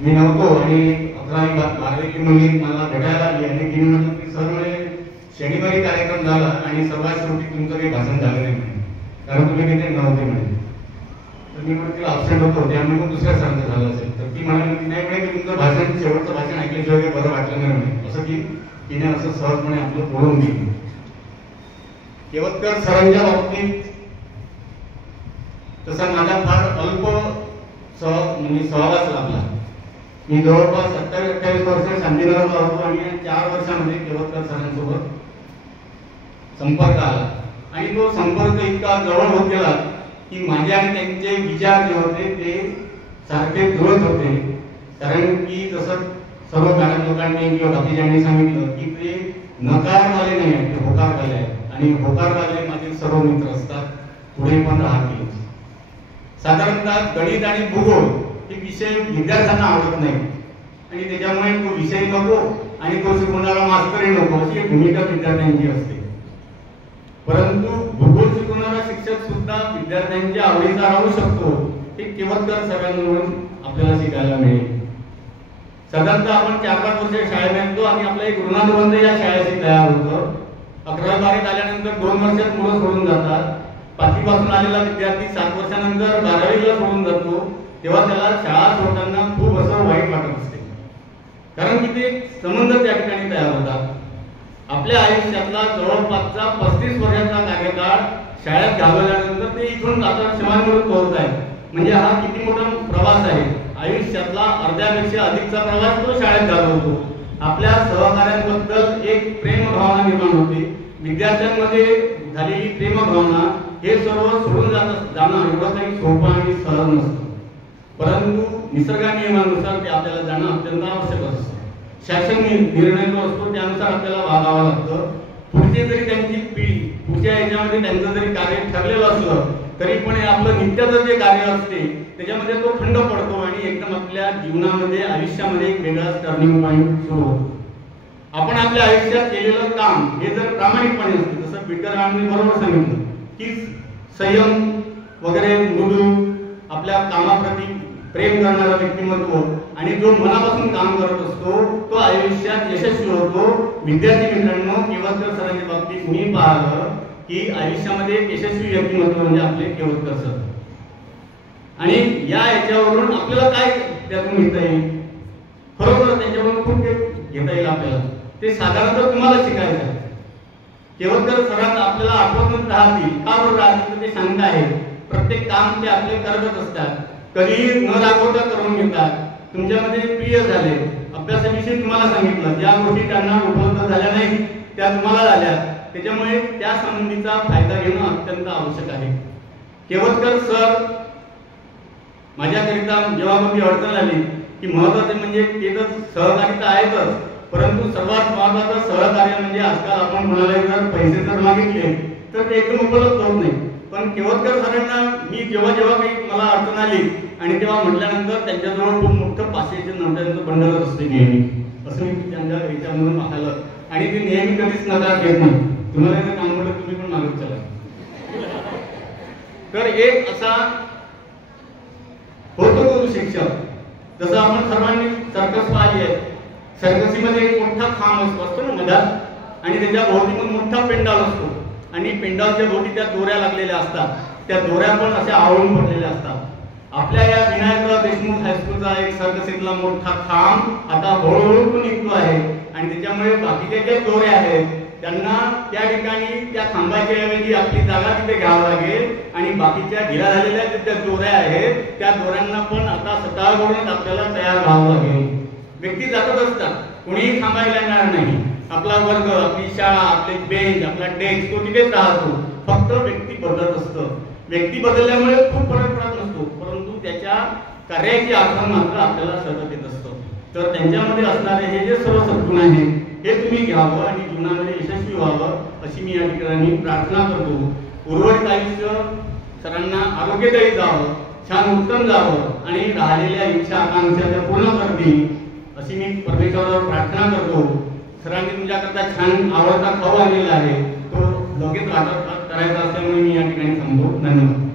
मी नव्हतो आणि 11वी-12वीची मुली मला भेटायला आली आणि तिने म्हटलं की सर म्हणे शनिवारी कार्यक्रम झाला आणि सर्वात शेवटी तुमचं काही भाषण झालं नाही म्हणे, कारण तुम्ही तिथे नव्हते म्हणे. तर मी म्हटलं तिला अपसेंट होतो, त्यामुळे मग दुसऱ्या सरांचं झालं असेल. तर ती म्हणाली नाही म्हणे की तुमचं भाषण शेवटचं भाषण ऐकल्याशिवाय काही बरं वाटलं नाही म्हणे. असं की तिने असं सहजपणे आपलं बोलून दिलं. केवतकर सरांच्या बाबतीत तसा माझा फार अल्प सहवास लाभला. मी जवळपास 27-28 वर्ष शांतीनगरला होतो आणि 4 वर्षांमध्ये केवतकर सरांसोबत संपर्क आला आणि तो संपर्क इतका जवळ होत गेला की माझे आणि त्यांचे विचार जे होते ते सारखे जुळत होते. कारण की जसं सर्व मॅडम लोकांनी किंवा बाकीच्यांनी सांगितलं की ते नकारवाले नाही आहेत, ते होकारवाले आहेत आणि होकारवाले माझे सर्व मित्र असतात, पुढे पण राहतील. साधारणतः गणित आणि भूगोल हे विषय विद्यार्थ्यांना आवडत नाही आणि त्याच्यामुळे तो विषय नको आणि तो शिकवणारा मास्तरही नको अशी एक भूमिका विद्यार्थ्यांची असते. परंतु भूगोल शिकवणारा शिक्षक सुद्धा विद्यार्थ्यांच्या आवडीचा राहू शकतो हे केवतकर सरांकडून आपल्याला शिकायला मिळेल. साधारणतः आपण 4-5 वर्ष शाळेत येतो आणि आपलं एक ऋणानुबंध या शाळेशी तयार होतं. 11वी-12वीत आल्यानंतर 2 वर्षात मुलं सोडून जातात. 5वी पासून आलेला विद्यार्थी 7 वर्षानंतर 12वीला सोडून जातो, तेव्हा त्याला शाळा सोडताना खूप असं वाईट वाटत असते, कारण की ते संबंध त्या ठिकाणी तयार होतात. आपल्या आयुष्यातला जवळपासचा 35 वर्षाचा कार्यकाळ शाळेत घालवल्यानंतर ते इथून आता शिवांकडून पोहोचत आहे. म्हणजे हा किती मोठा प्रवास आहे. आयुष्यातला अर्ध्यापेक्षा अधिकचा प्रवास तो शाळेत घालवतो. आपल्या सहकार्यांबद्दल एक प्रेम भावना निर्माण होते. विद्यार्थ्यांमध्ये झालेली प्रेम भावना हे सर्व सोडून जाणं एवढं काही सोपं आणि सरळ नसतं, परंतु निसर्ग नियमानुसार ते आपल्याला जाणं अत्यंत आवश्यक असतं. शासन निर्णय जो असतो त्यानुसार आपल्याला वागावं लागतं. पुढची जरी त्यांची पिढी पुढच्या याच्यामध्ये त्यांचं जरी कार्य ठरलेलं असलं तरी पण आपलं नित्याचं जे कार्य असते त्याच्यामध्ये तो खंड पडतो आणि एकदम आपल्या जीवनामध्ये आयुष्यामध्ये एक वेगळाच टर्निंग पॉईंट सुरू होतो. आपण आपल्या आयुष्यात केलेलं काम हे जर प्रामाणिकपणे असते, जसं बिटकरांनी बरोबर सांगितलं की संयम वगैरे मृदू आपल्या कामाप्रती प्रेम करणारा व्यक्तिमत्व आणि जो मनापासून काम करत असतो तो आयुष्यात यशस्वी होतो. विद्यार्थी मित्रांनो, केवतकर सरांच्या बाबतीत मी पाहिलं की आयुष्यामध्ये यशस्वी व्यक्तिमत्व म्हणजे आपले केवतकर सर. आणि या याच्यावरून आपल्याला काय त्यातून घेता येईल, खरोखर त्यांच्यावरून खूप घेता येईल आपल्याला. ते साधारणतः तुम्हाला शिकायचं आहे. केवतकर सरांना आपल्याला आठवणच राहतील, का बरं राहतील तर ते सांगत आहे प्रत्येक काम ते आपले करतच असतात. कधी न दाखवता करून घेतात. तुमच्यामध्ये प्रिय झाले, अभ्यासाविषयी तुम्हाला सांगितलं, ज्या गोष्टी त्यांना उपलब्ध झाल्या नाही त्या तुम्हाला झाल्या, त्याच्यामुळे त्या संबंधीचा फायदा घेणं अत्यंत आवश्यक आहे. केवतकर सर माझ्याकरिता जेव्हा मग अडचण आली की महत्वाचे म्हणजे ते तर सहकारी तर आहेतच, परंतु सर्वात महत्वाचं सहकार्य म्हणजे आजकाल आपण म्हणाले जर पैसे जर मागितले तर ते एकदम उपलब्ध होत नाही. पण केवतकर सरांना मी जेव्हा काही मला अडचण आली आणि तेव्हा म्हटल्यानंतर त्यांच्याजवळ खूप मोठं 500चे नोटांचं बंडलच असते नेहमी, असं मी त्यांच्या याच्यामधून पाहिलं आणि ते नेहमी कधीच नकार घेत नाही. तुम्हाला जर काम म्हटलं तुम्ही पण मागत चला. तर एक असा होतो गुरु शिक्षक. जसं आपण सर्वांनी सर्कस पाहिली आहे, सर्कसीमध्ये एक मोठा खांब असतो ना मधात आणि त्याच्या भोवती मग मोठा पेंडाल असतो आणि पेंडालच्या भोवती त्या दोऱ्या लागलेल्या असतात. त्या दोऱ्या पण अशा आवळून पडलेल्या असतात. आपल्या या विनायकराव देशमुख हायस्कूलचा एक सर्कसीतला मोठा खांब आता हळूहळू निघतो आहे आणि त्याच्यामुळे बाकीच्या ज्या दोऱ्या आहेत त्यांना त्या ठिकाणी त्या खांबाच्या ऐवजी आपली जागा तिथे घ्यावं लागेल आणि बाकीच्या ढिला झालेल्या ज्या दोऱ्या आहेत त्या दोऱ्यांना पण आता सकाळवरूनच आपल्याला तयार व्हावं लागेल. व्यक्ती जातच असतात, कोणीही थांबायला येणार नाही. आपला वर्ग, आपली शाळा, आपले बेंच, आपला डेस्क तो तिथेच राहतो. फक्त व्यक्ती बदलत असतं. व्यक्ती बदलल्यामुळे खूप फरक पडत नसतो, परंतु त्याच्या कार्याची आठवण मात्र आपल्याला सतत येत असतो. तर त्यांच्यामध्ये असणारे हे जे सर्व सद्गुण आहेत हे तुम्ही घ्यावं आणि जीवनामध्ये यशस्वी व्हावं अशी मी या ठिकाणी प्रार्थना करतो. उर्वरित आयुष्य सरांना आरोग्यदायी जावं, छान उत्तम जावं आणि राहिलेल्या इच्छा आकांक्षा त्या पूर्ण करतील अशी मी परमेश्वरावर प्रार्थना करतो. सरांनी तुमच्याकरता छान आवडता खाऊ आणलेला आहे, तो लगेच वाटप करायचा असल्यामुळे मी या ठिकाणी थांबतो. धन्यवाद.